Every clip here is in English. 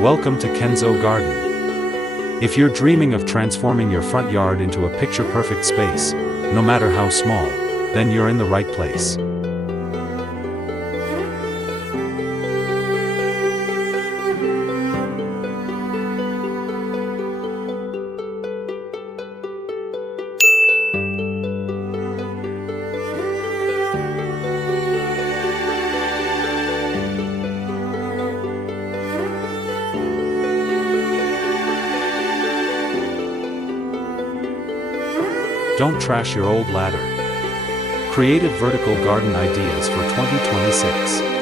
Welcome to Kenzo Garden. If you're dreaming of transforming your front yard into a picture-perfect space, no matter how small, then you're in the right place. Don't trash your old ladder. Creative vertical garden ideas for 2026.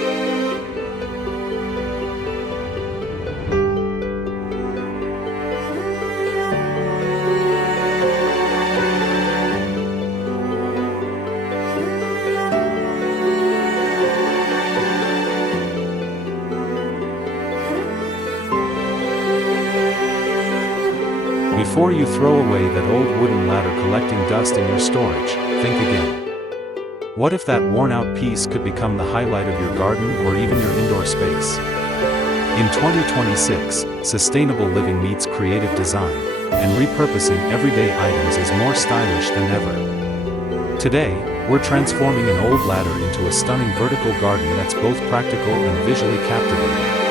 Before you throw away that old wooden ladder collecting dust in your storage, think again. What if that worn-out piece could become the highlight of your garden or even your indoor space? In 2026, sustainable living meets creative design, and repurposing everyday items is more stylish than ever. Today, we're transforming an old ladder into a stunning vertical garden that's both practical and visually captivating.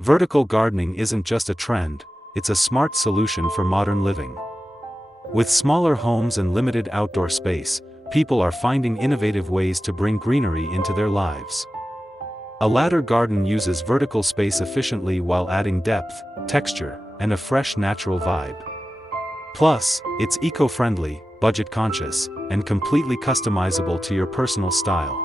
Vertical gardening isn't just a trend, it's a smart solution for modern living. With smaller homes and limited outdoor space, people are finding innovative ways to bring greenery into their lives. A ladder garden uses vertical space efficiently while adding depth, texture, and a fresh natural vibe. Plus, it's eco-friendly, budget-conscious, and completely customizable to your personal style.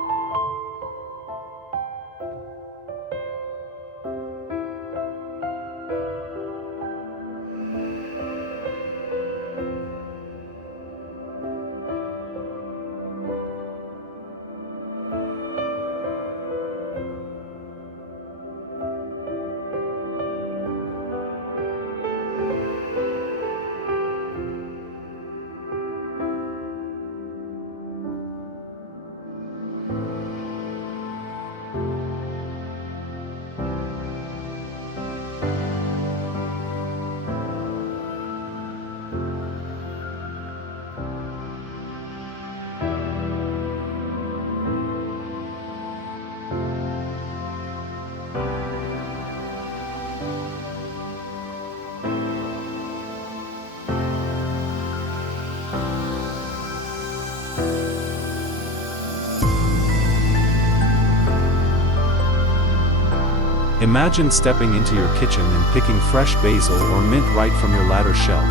Imagine stepping into your kitchen and picking fresh basil or mint right from your ladder shelf.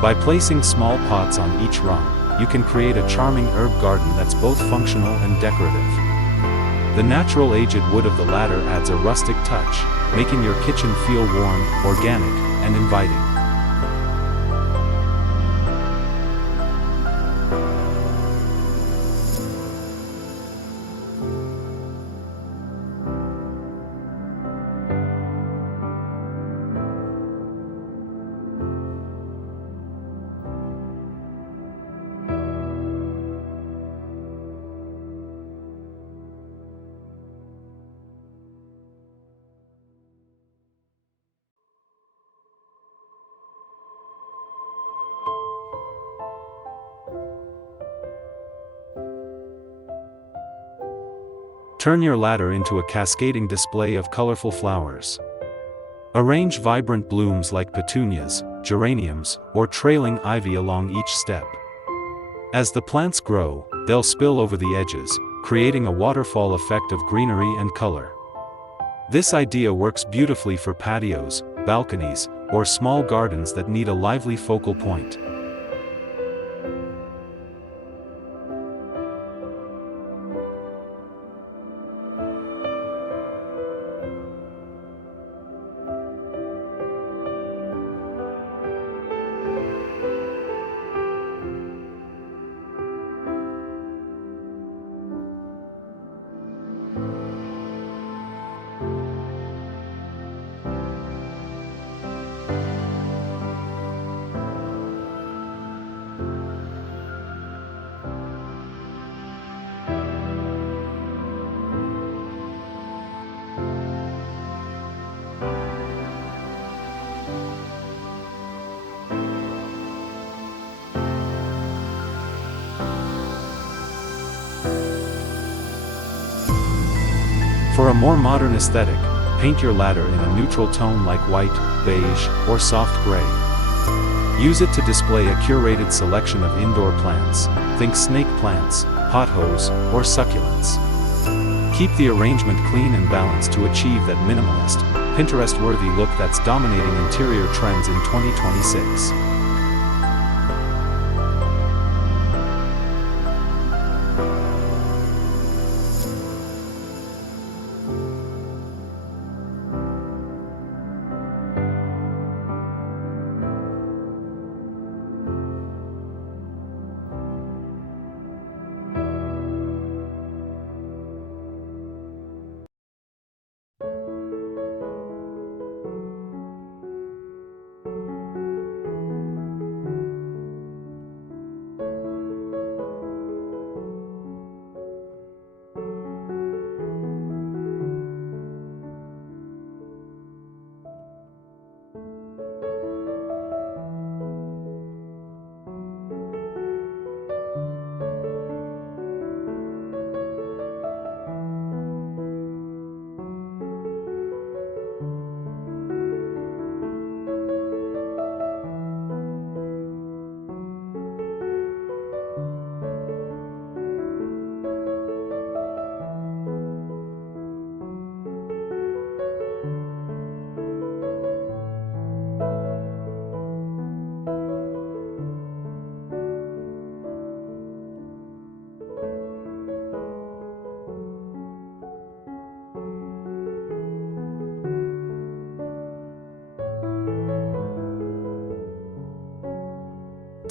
By placing small pots on each rung, you can create a charming herb garden that's both functional and decorative. The natural aged wood of the ladder adds a rustic touch, making your kitchen feel warm, organic, and inviting. Turn your ladder into a cascading display of colorful flowers. Arrange vibrant blooms like petunias, geraniums, or trailing ivy along each step. As the plants grow, they'll spill over the edges, creating a waterfall effect of greenery and color. This idea works beautifully for patios, balconies, or small gardens that need a lively focal point. For a more modern aesthetic, paint your ladder in a neutral tone like white, beige, or soft gray. Use it to display a curated selection of indoor plants, think snake plants, pothos, or succulents. Keep the arrangement clean and balanced to achieve that minimalist, Pinterest-worthy look that's dominating interior trends in 2026.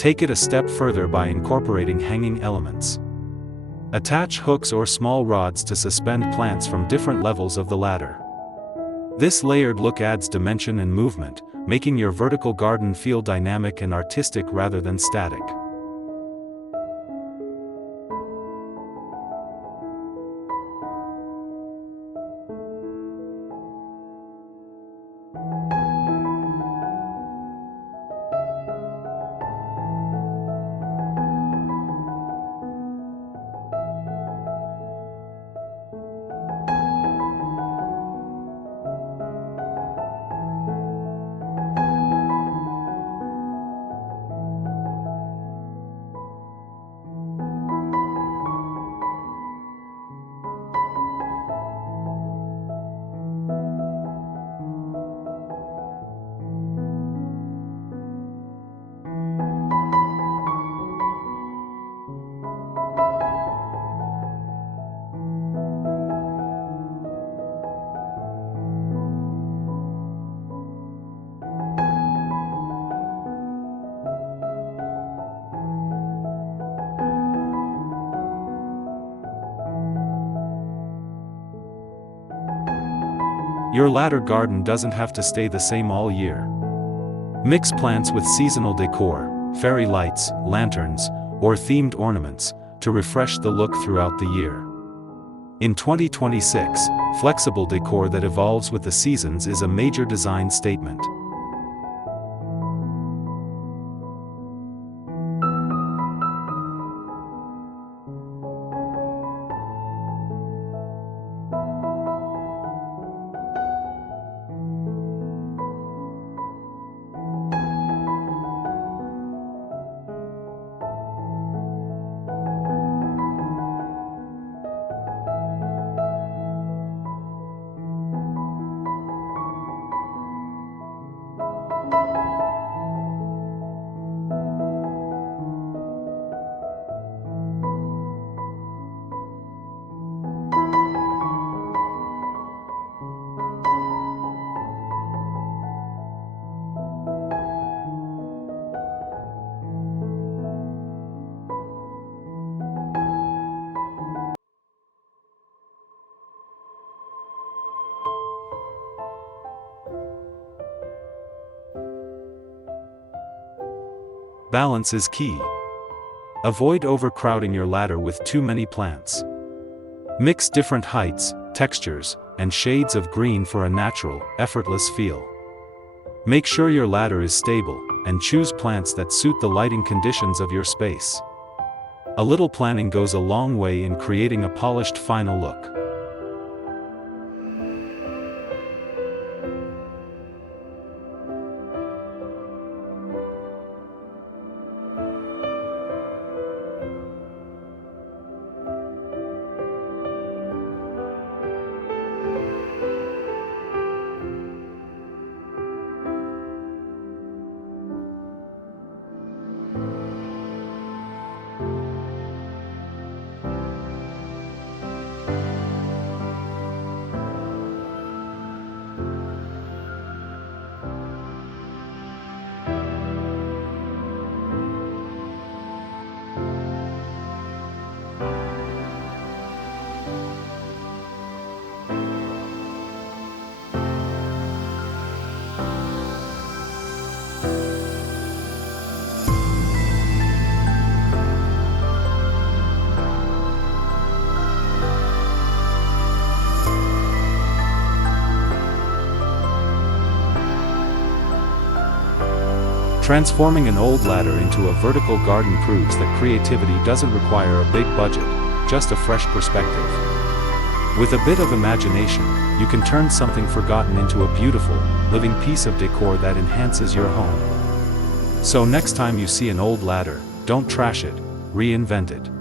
Take it a step further by incorporating hanging elements. Attach hooks or small rods to suspend plants from different levels of the ladder. This layered look adds dimension and movement, making your vertical garden feel dynamic and artistic rather than static. Your ladder garden doesn't have to stay the same all year. Mix plants with seasonal decor, fairy lights, lanterns, or themed ornaments, to refresh the look throughout the year. In 2026, flexible decor that evolves with the seasons is a major design statement. Balance is key. Avoid overcrowding your ladder with too many plants. Mix different heights, textures, and shades of green for a natural, effortless feel. Make sure your ladder is stable, and choose plants that suit the lighting conditions of your space. A little planning goes a long way in creating a polished final look. Transforming an old ladder into a vertical garden proves that creativity doesn't require a big budget, just a fresh perspective. With a bit of imagination, you can turn something forgotten into a beautiful, living piece of decor that enhances your home. So next time you see an old ladder, don't trash it, reinvent it.